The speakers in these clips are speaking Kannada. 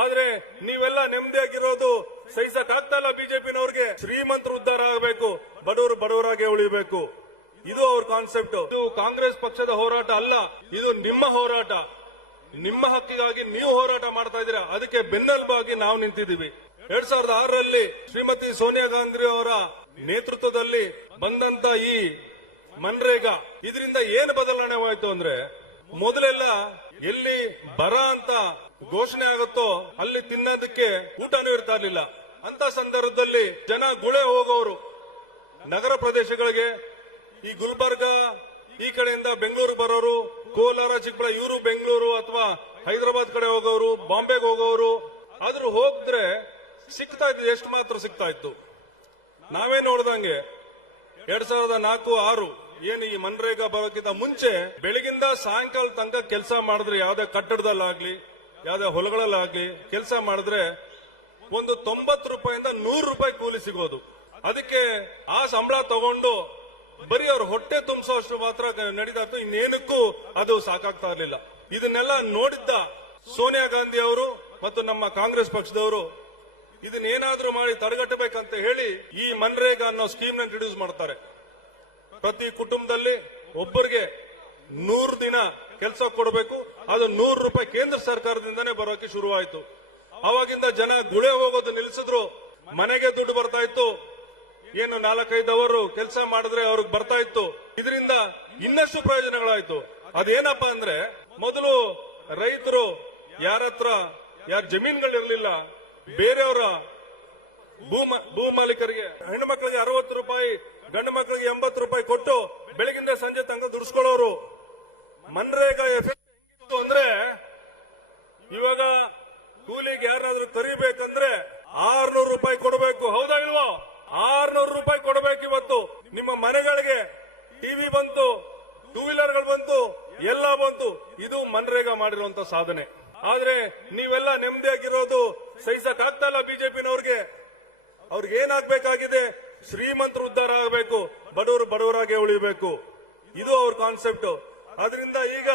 ಆದ್ರೆ ನೀವೆಲ್ಲ ನೆಮ್ಮದಿಯಾಗಿರೋದು ಸಹಿಸಕ್ ಆಗ್ತಾ ಇಲ್ಲ. ಬಿಜೆಪಿನವ್ರಿಗೆ ಶ್ರೀಮಂತರು ಉದ್ಧಾರ ಆಗಬೇಕು, ಬಡವರು ಬಡವರಾಗೆ ಉಳಿಬೇಕು. ಇದು ಅವ್ರ ಕಾನ್ಸೆಪ್ಟ್. ಇದು ಕಾಂಗ್ರೆಸ್ ಪಕ್ಷದ ಹೋರಾಟ ಅಲ್ಲ, ಇದು ನಿಮ್ಮ ಹೋರಾಟ. ನಿಮ್ಮ ಹಕ್ಕಿಗಾಗಿ ನೀವು ಹೋರಾಟ ಮಾಡ್ತಾ ಇದ್ದೀರಾ, ಅದಕ್ಕೆ ಬೆನ್ನೆಲುಬಾಗಿ ನಾವು ನಿಂತಿದ್ದೀವಿ. 2006ರಲ್ಲಿ ಶ್ರೀಮತಿ ಸೋನಿಯಾ ಗಾಂಧಿ ಅವರ ನೇತೃತ್ವದಲ್ಲಿ ಬಂದಂತ ಈ ಮನ್ರೇಗಾ ಇದರಿಂದ ಏನು ಬದಲಾವಣೆವಾಯ್ತು ಅಂದ್ರೆ, ಮೊದಲೆಲ್ಲ ಎಲ್ಲಿ ಬರ ಅಂತ ಘೋಷಣೆ ಆಗುತ್ತೋ ಅಲ್ಲಿ ತಿನ್ನೋದಕ್ಕೆ ಊಟನೂ ಇರ್ತಾ ಇರ್ಲಿಲ್ಲ. ಅಂತ ಸಂದರ್ಭದಲ್ಲಿ ಜನ ಗುಳೆ ಹೋಗೋರು ನಗರ ಪ್ರದೇಶಗಳಿಗೆ. ಈ ಗುಲ್ಬರ್ಗ ಈ ಕಡೆಯಿಂದ ಬೆಂಗಳೂರು ಬರೋರು, ಕೋಲಾರ ಚಿಕ್ಕಬಳ್ಳಾಪುರ ಇವರು ಬೆಂಗಳೂರು ಅಥವಾ ಹೈದರಾಬಾದ್ ಕಡೆ ಹೋಗೋರು, ಬಾಂಬೆಗೆ ಹೋಗೋರು. ಆದ್ರೂ ಹೋಗಿದ್ರೆ ಸಿಗ್ತಾ ಇದ್ದು ಎಷ್ಟು ಮಾತ್ರ ಸಿಗ್ತಾ ಇತ್ತು. ನಾವೇ ನೋಡ್ದಂಗೆ 2004-06 ಏನು ಈ ಮನ್ರೇಗಾ ಬರೋಕ್ಕಿಂತ ಮುಂಚೆ ಬೆಳಗಿಂದ ಸಾಯಂಕಾಲ ತನಕ ಕೆಲಸ ಮಾಡಿದ್ರೆ, ಯಾವ್ದೇ ಕಟ್ಟಡದಲ್ಲಾಗ್ಲಿ ಯಾವ್ದೇ ಹೊಲಗಳಲ್ಲಾಗ್ಲಿ ಕೆಲಸ ಮಾಡಿದ್ರೆ ಒಂದು 90 ರೂಪಾಯಿಂದ 100 ರೂಪಾಯಿ ಕೂಲಿ ಸಿಗೋದು. ಅದಕ್ಕೆ ಆ ಸಂಬಳ ತಗೊಂಡು ಬರೀ ಅವ್ರ ಹೊಟ್ಟೆ ತುಂಬಿಸೋಷ್ಟು ಮಾತ್ರ ನಡೀತಾ ಇತ್ತು, ಇನ್ನೇನಕ್ಕೂ ಅದು ಸಾಕಾಗ್ತಾ ಇರಲಿಲ್ಲ. ಇದನ್ನೆಲ್ಲ ನೋಡಿದ್ದ ಸೋನಿಯಾ ಗಾಂಧಿ ಅವರು ಮತ್ತು ನಮ್ಮ ಕಾಂಗ್ರೆಸ್ ಪಕ್ಷದವರು ಇದನ್ನೇನಾದ್ರೂ ಮಾಡಿ ತಡೆಗಟ್ಟಬೇಕಂತ ಹೇಳಿ ಈ ಮನ್ರೇಗಾ ಅನ್ನೋ ಸ್ಕೀಮ್ ನ ಇಂಟ್ರೊಡ್ಯೂಸ್ ಮಾಡ್ತಾರೆ. ಪ್ರತಿ ಕುಟುಂಬದಲ್ಲಿ ಒಬ್ಬರಿಗೆ 100 ದಿನ ಕೆಲಸ ಕೊಡಬೇಕು. ಅದು 100 ರೂಪಾಯಿ ಕೇಂದ್ರ ಸರ್ಕಾರದಿಂದನೇ ಬರೋಕೆ ಶುರುವಾಯಿತು. ಅವಾಗಿಂದ ಜನ ಗುಳೆ ಹೋಗೋದು ನಿಲ್ಲಿಸಿದ್ರು. ಮನೆಗೆ ದುಡ್ಡು ಬರ್ತಾ ಇತ್ತು. ಏನು 4-5 ಅವರು ಕೆಲಸ ಮಾಡಿದ್ರೆ ಅವ್ರಿಗೆ ಬರ್ತಾ ಇತ್ತು. ಇದರಿಂದ ಇನ್ನಷ್ಟು ಪ್ರಯೋಜನಗಳಾಯ್ತು. ಅದೇನಪ್ಪಾ ಅಂದ್ರೆ, ಮೊದಲು ರೈತರು ಯಾರ ಜಮೀನುಗಳಿರ್ಲಿಲ್ಲ, ಬೇರೆಯವರ ಭೂ ಮಾಲೀಕರಿಗೆ ಹೆಣ್ಣು ಮಕ್ಕಳಿಗೆ 60 ರೂಪಾಯಿ, ಗಂಡು ಮಕ್ಕಳಿಗೆ 80 ರೂಪಾಯಿ ಕೊಟ್ಟು ಬೆಳಗಿಂದ ಸಂಜೆ ತನಕ ದುಡಿಸ್ಕೊಳ್ಳೋರು. ಮನ್ರೇಗಾ ಎಫೆಕ್ಟ್ ಅಂದ್ರೆ, ಇವಾಗ ಕೂಲಿಗೆ ಯಾರಾದ್ರೂ ಕರಿಬೇಕಂದ್ರೆ 600 ರೂಪಾಯಿ ಕೊಡಬೇಕು. ಹೌದಾ ಇಲ್ವೋ? 600 ರೂಪಾಯಿ ಕೊಡಬೇಕು. ಇವತ್ತು ನಿಮ್ಮ ಮನೆಗಳಿಗೆ ಟಿವಿ ಬಂತು, 2 ವೀಲರ್ಗಳು ಬಂತು, ಎಲ್ಲ ಬಂತು. ಇದು ಮನ್ರೇಗಾ ಮಾಡಿರುವಂತ ಸಾಧನೆ. ಆದ್ರೆ ನೀವೆಲ್ಲ ನೆಮ್ಮದಿಯಾಗಿರೋದು ಸಹಿಸಕ್ ಆಗ್ತಾ ಇಲ್ಲ. ಬಿಜೆಪಿನವ್ರಿಗೆ ಅವ್ರಿಗೆ ಏನಾಗಬೇಕಾಗಿದೆ, ಶ್ರೀಮಂತರು ಉದ್ಧಾರ ಆಗಬೇಕು, ಬಡವರು ಬಡವರಾಗೆ ಉಳಿಬೇಕು. ಇದು ಅವ್ರ ಕಾನ್ಸೆಪ್ಟ್. ಆದ್ರಿಂದ ಈಗ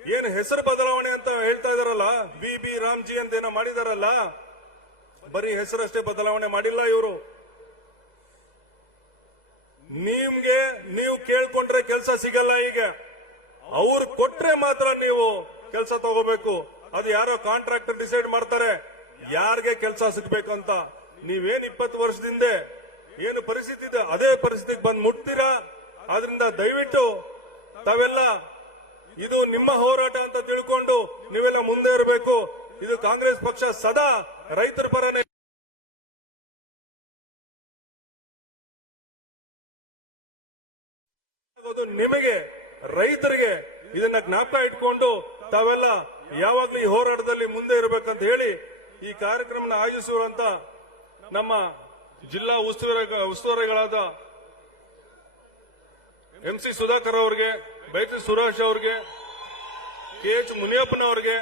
ಏನು ಹೆಸರು ಬದಲಾವಣೆ ಅಂತ ಹೇಳ್ತಾ ಇದಾರಲ್ಲ, ಬಿ ರಾಮ್ಜಿ ಅಂತ ಏನೋ ಮಾಡಿದಾರಲ್ಲ, ಬರೀ ಹೆಸರಷ್ಟೇ ಬದಲಾವಣೆ ಮಾಡಿಲ್ಲ ಇವರು. ನೀವು ಕೇಳ್ಕೊಂಡ್ರೆ ಕೆಲಸ ಸಿಗಲ್ಲ. ಈಗ ಅವ್ರು ಕೊಟ್ರೆ ಮಾತ್ರ ನೀವು ಕೆಲಸ ತಗೋಬೇಕು. ಅದು ಯಾರೋ ಕಾಂಟ್ರಾಕ್ಟರ್ ಡಿಸೈಡ್ ಮಾಡ್ತಾರೆ ಯಾರಿಗೆ ಕೆಲಸ ಸಿಗ್ಬೇಕು ಅಂತ. ನೀವೇನ್ 20 ವರ್ಷದಿಂದ ಏನು ಪರಿಸ್ಥಿತಿ ಇದೆ ಅದೇ ಪರಿಸ್ಥಿತಿಗೆ ಬಂದು ಮುಟ್ತೀರಾ. ಆದ್ರಿಂದ ದಯವಿಟ್ಟು ತಾವೆಲ್ಲ ಇದು ನಿಮ್ಮ ಹೋರಾಟ ಅಂತ ತಿಳ್ಕೊಂಡು ನೀವೆಲ್ಲ ಮುಂದೆ ಇರಬೇಕು. ಇದು ಕಾಂಗ್ರೆಸ್ ಪಕ್ಷ ಸದಾ ರೈತರ ಪರನೇ. ನಿಮಗೆ ರೈತರಿಗೆ ಇದನ್ನ ಜ್ಞಾಪಕ ಇಟ್ಕೊಂಡು ತಾವೆಲ್ಲ ಯಾವಾಗ್ಲೂ ಈ ಹೋರಾಟದಲ್ಲಿ ಮುಂದೆ ಇರಬೇಕಂತ ಹೇಳಿ ಈ ಕಾರ್ಯಕ್ರಮ ಆಯೋಜಿಸುವಂತ ನಮ್ಮ ಜಿಲ್ಲಾ ಉಸ್ತುವಾರಿಗಳಾದ MC ಸುಧಾಕರ್ ಅವರಿಗೆ, ಬೈತಿ ಸುರೇಶ್ ಅವರಿಗೆ, KH ಮುನಿಯಪ್ಪನವರಿಗೆ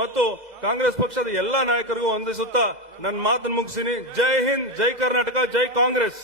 ಮತ್ತು ಕಾಂಗ್ರೆಸ್ ಪಕ್ಷದ ಎಲ್ಲಾ ನಾಯಕರಿಗೂ ವಂದಿಸುತ್ತಾ ನನ್ನ ಮಾತನ್ನು ಮುಗಿಸಿನಿ. ಜೈ ಹಿಂದ್, ಜೈ ಕರ್ನಾಟಕ, ಜೈ ಕಾಂಗ್ರೆಸ್.